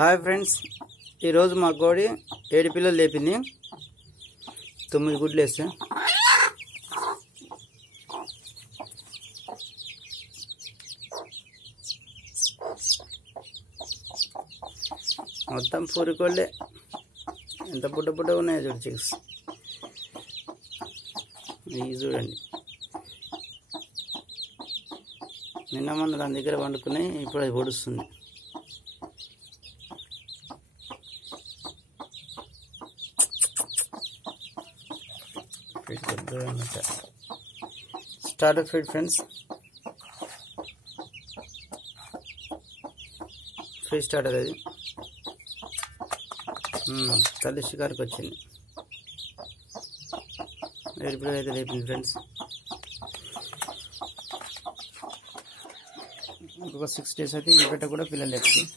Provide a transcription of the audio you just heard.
Hi friends, ఈరోజు మా కోడి 7 పిల్లలు లేపింది. 9 గుడ్లు వేస్తే మొత్తం పూరి కోళ్ళే. ఎంత బుడ్డ ఉన్నాయో చూడు చిక్స్. ఇవి చూడండి, నిన్న మొన్న దాని దగ్గర వండుకున్నాయి, ఇప్పుడు అది పొడుస్తుంది. Starter feed friends, free starter అది. తల్లి షికారుకి వచ్చింది. ఎప్పుడు అయితే లేపింది ఫ్రెండ్స్. ఇంకొక 6 days అయితే ఈ పెట్ట కూడా పిల్లలు లేపుతుంది.